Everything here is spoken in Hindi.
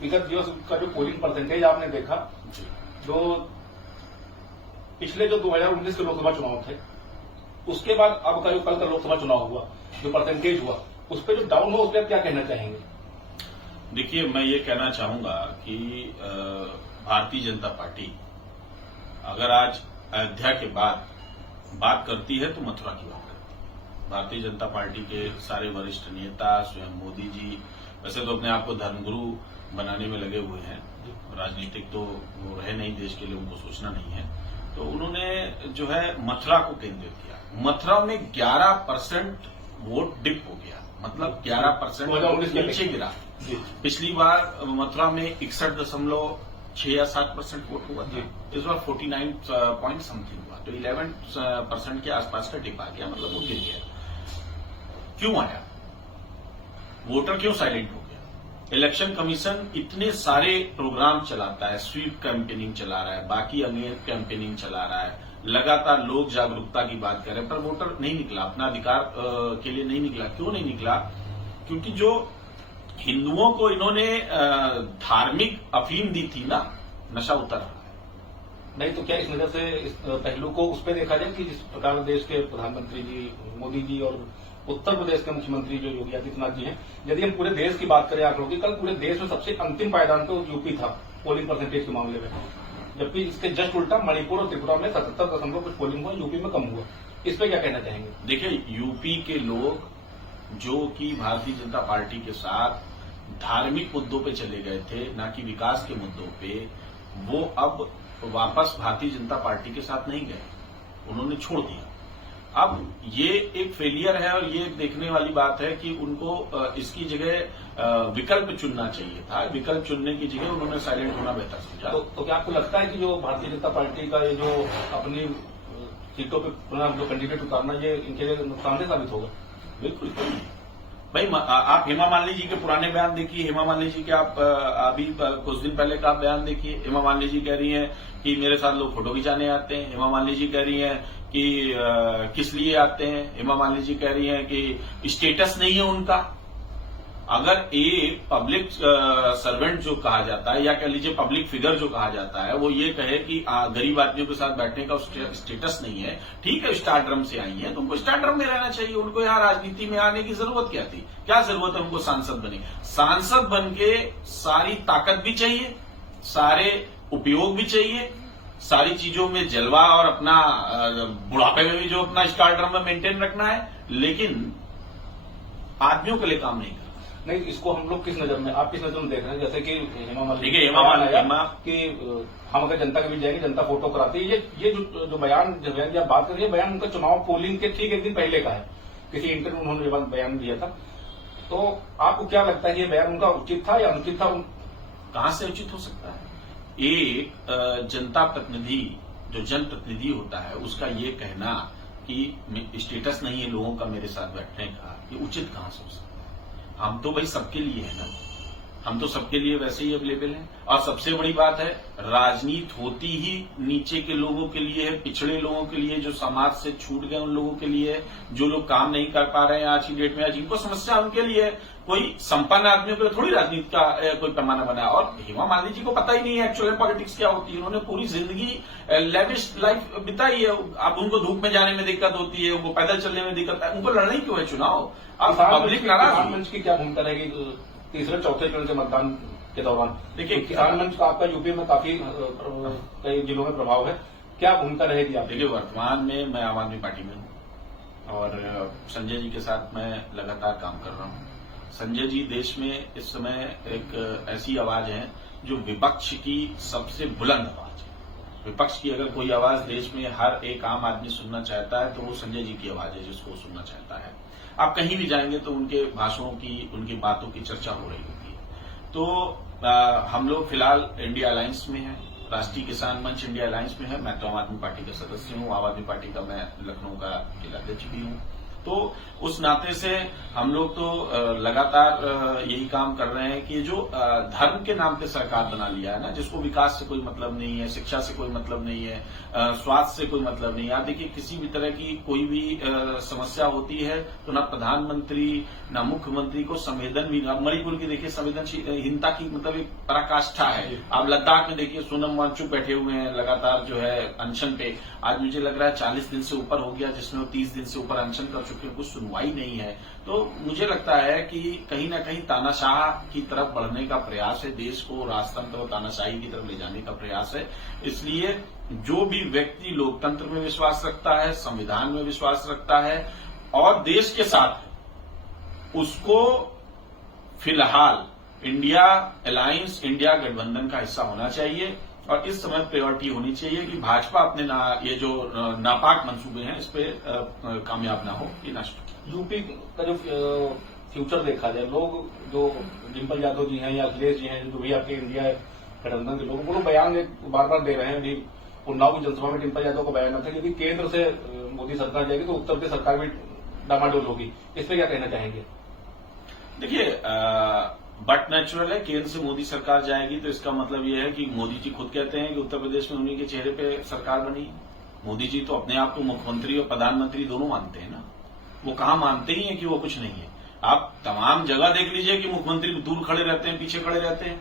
विगत दिवस का जो पोलिंग परसेंटेज आपने देखा, जो पिछले जो 2019 के लोकसभा चुनाव थे, उसके बाद अब का जो कल का लोकसभा चुनाव हुआ, जो परसेंटेज हुआ, उस पर जो डाउन हुआ, उस पर आप क्या कहना चाहेंगे? देखिए, मैं ये कहना चाहूंगा कि भारतीय जनता पार्टी अगर आज अयोध्या के बाद बात करती है तो मथुरा की बात करती है। भारतीय जनता पार्टी के सारे वरिष्ठ नेता, स्वयं मोदी जी वैसे तो अपने आप को धर्मगुरु बनाने में लगे हुए हैं, राजनीतिक तो वो रहे नहीं, देश के लिए उनको सोचना नहीं है, तो उन्होंने जो है मथुरा को केंद्रित किया। मथुरा में 11% वोट डिप हो गया, मतलब 11% नीचे गिरा। पिछली बार मथुरा में 61.6 या 7% वोट हुआ था, इस बार 49 पॉइंट समथिंग हुआ, तो 11% के आसपास का डिप आ गया, मतलब वो गिर गया। क्यों आया? वोटर क्यों साइलेंट हो गया? इलेक्शन कमीशन इतने सारे प्रोग्राम चलाता है, स्वीप कैंपेनिंग चला रहा है, बाकी अन्य कैंपेनिंग चला रहा है, लगातार लोग जागरूकता की बात कर रहे हैं, पर वोटर नहीं निकला, अपना अधिकार के लिए नहीं निकला। क्यों नहीं निकला? क्योंकि जो हिंदुओं को इन्होंने धार्मिक अफीम दी थी ना, नशा उतर रहा है। नहीं तो क्या इस नजर से इस पहलू को उस पर देखा जाए कि जिस प्रकार देश के प्रधानमंत्री जी मोदी जी और उत्तर प्रदेश के मुख्यमंत्री जो योगी आदित्यनाथ जी हैं, यदि हम पूरे देश की बात करें आंकड़ों की, कल पूरे देश में सबसे अंतिम पायदान तो यूपी था पोलिंग परसेंटेज के मामले में, जबकि इसके जस्ट उल्टा मणिपुर और त्रिपुरा में 77% कुछ पोलिंग हुआ, यूपी में कम हुआ। इस पर क्या कहना चाहेंगे? देखिए, यूपी के लोग जो कि भारतीय जनता पार्टी के साथ धार्मिक मुद्दों पे चले गए थे, ना कि विकास के मुद्दों पे, वो अब वापस भारतीय जनता पार्टी के साथ नहीं गए, उन्होंने छोड़ दिया। अब ये एक फेलियर है और ये देखने वाली बात है कि उनको इसकी जगह विकल्प चुनना चाहिए था। विकल्प चुनने की जगह उन्होंने साइलेंट होना बेहतर समझा। तो क्या आपको लगता है कि जो भारतीय जनता पार्टी का ये जो अपनी सीटों पे जो कैंडिडेट उतारना, ये इनके लिए नुकसानदेह साबित होगा? बिल्कुल भाई, आप हेमा मालिनी जी के पुराने बयान देखिए, हेमा मालिनी जी के आप अभी कुछ दिन पहले का बयान देखिए। हेमा मालिनी जी कह रही हैं कि मेरे साथ लोग फोटो खिंचाने आते हैं। हेमा मालिनी जी कह रही हैं कि किस लिए आते हैं। हेमा मालिनी जी कह रही हैं कि स्टेटस नहीं है उनका। अगर एक पब्लिक सर्वेंट जो कहा जाता है, या कह लीजिए पब्लिक फिगर जो कहा जाता है, वो ये कहे कि गरीब आदमियों के साथ बैठने का स्टेटस नहीं है, ठीक है, स्टार ड्रम से आई है तो उनको स्टार ड्रम में रहना चाहिए। उनको यहाँ राजनीति में आने की जरूरत क्या थी? क्या जरूरत है उनको सांसद बने? सांसद बन के सारी ताकत भी चाहिए, सारे उपयोग भी चाहिए, सारी चीजों में जलवा और अपना बुढ़ापे में भी जो अपना स्टार ड्रम में मेंटेन रखना है, लेकिन आदमियों के लिए काम नहीं करना। नहीं, इसको हम लोग किस नजर में, आप किस नजर में देख रहे हैं? जैसे कि हेमा मालिनी कि हम अगर जनता के बीच जाएंगे, जनता फोटो कराती है, ये जो बयान की आप बात कर रही है, बयान उनका चुनाव पोलिंग के ठीक एक दिन पहले का है, किसी इंटरव्यू उन्होंने बयान दिया था। तो आपको क्या लगता है, ये बयान उनका उचित था या अनुचित था? कहां से उचित हो सकता है? एक जनता प्रतिनिधि, जो जनप्रतिनिधि होता है, उसका ये कहना कि स्टेटस नहीं है लोगों का मेरे साथ बैठने का, ये उचित कहां से हो सकता है? हम तो भाई सबके लिए है ना, हम तो सबके लिए वैसे ही अवेलेबल हैं। और सबसे बड़ी बात है, राजनीति होती ही नीचे के लोगों के लिए है, पिछड़े लोगों के लिए, जो समाज से छूट गए उन लोगों के लिए है, जो लोग काम नहीं कर पा रहे हैं आज की डेट में, जिनको समस्या उनके लिए है। कोई संपन्न आदमियों के लिए थोड़ी राजनीति का कोई पैमाना बना है। और हेमा मालिनी जी को पता ही नहीं है एक्चुअल पॉलिटिक्स क्या होती है। उन्होंने पूरी जिंदगी लेविश लाइफ बिताई है। अब उनको धूप में जाने में दिक्कत होती है, उनको पैदल चलने में दिक्कत है, उनको लड़ना ही क्यों है चुनाव? अब पब्लिक किसान मंच की क्या भूमिका रहेगी तीसरे चौथे चरण के मतदान के दौरान? देखिए, किसान मंच का आपका यूपी में काफी कई जिलों में प्रभाव है, क्या भूमिका रहेगी आप? देखिए, वर्तमान में मैं आम आदमी पार्टी में हूं और संजय जी के साथ मैं लगातार काम कर रहा हूं। संजय जी देश में इस समय एक ऐसी आवाज है जो विपक्ष की सबसे बुलंद आवाज है। विपक्ष की अगर कोई आवाज देश में हर एक आम आदमी सुनना चाहता है तो वो संजय जी की आवाज है, जिसको सुनना चाहता है। आप कहीं भी जाएंगे तो उनके भाषणों की, उनकी बातों की चर्चा हो रही होगी। तो हम लोग फिलहाल इंडिया अलायंस में हैं, राष्ट्रीय किसान मंच इंडिया अलायंस में है। मैं तो आम आदमी पार्टी का सदस्य हूं, आम आदमी पार्टी का मैं लखनऊ का जिलाध्यक्ष भी हूं। तो उस नाते से हम लोग तो लगातार यही काम कर रहे हैं कि जो धर्म के नाम पे सरकार बना लिया है ना, जिसको विकास से कोई मतलब नहीं है, शिक्षा से कोई मतलब नहीं है, स्वास्थ्य से कोई मतलब नहीं है। आप देखिए किसी भी तरह की कोई भी समस्या होती है तो ना प्रधानमंत्री ना मुख्यमंत्री को संवेदन भी, मणिपुर की देखिए संवेदनशीलता की मतलब एक पराकाष्ठा है। आप लद्दाख में देखिए सोनम वांगचुक बैठे हुए हैं लगातार जो है अनशन पे। आज मुझे लग रहा है 40 दिन से ऊपर हो गया, जिसमें वो 30 दिन से ऊपर अनशन कर चुके हैं, कुछ सुनवाई नहीं है। तो मुझे लगता है कि कहीं ना कहीं तानाशाह की तरफ बढ़ने का प्रयास है, देश को राजतंत्र और तानाशाही की तरफ ले जाने का प्रयास है। इसलिए जो भी व्यक्ति लोकतंत्र में विश्वास रखता है, संविधान में विश्वास रखता है और देश के साथ, उसको फिलहाल इंडिया अलायंस, इंडिया गठबंधन का हिस्सा होना चाहिए। और इस समय प्रायोरिटी होनी चाहिए कि भाजपा अपने ये जो नापाक मंसूबे हैं इस पे कामयाब ना हो, ये नष्ट। यूपी का जो फ्यूचर देखा जाए, लोग जो डिम्पल यादव जी हैं या अखिलेश जी हैं, जो भी आपके इंडिया गठबंधन के लोग, वो लोग बयान बार बार दे रहे हैं। अभी उन्नाव की जनसभा में डिम्पल यादव का बयान था कि यदि केंद्र से मोदी सरकार जाएगी तो उत्तर प्रदेश सरकार भी डामाडोल होगी। इस पर क्या कहना चाहेंगे? देखिए बट नेचुरल है, केंद्र से मोदी सरकार जाएगी तो इसका मतलब यह है कि मोदी जी खुद कहते हैं कि उत्तर प्रदेश में उन्हीं के चेहरे पे सरकार बनी। मोदी जी तो अपने आप को मुख्यमंत्री और प्रधानमंत्री दोनों मानते हैं ना, वो कहाँ मानते ही हैं कि वो कुछ नहीं है। आप तमाम जगह देख लीजिए कि मुख्यमंत्री दूर खड़े रहते हैं, पीछे खड़े रहते हैं।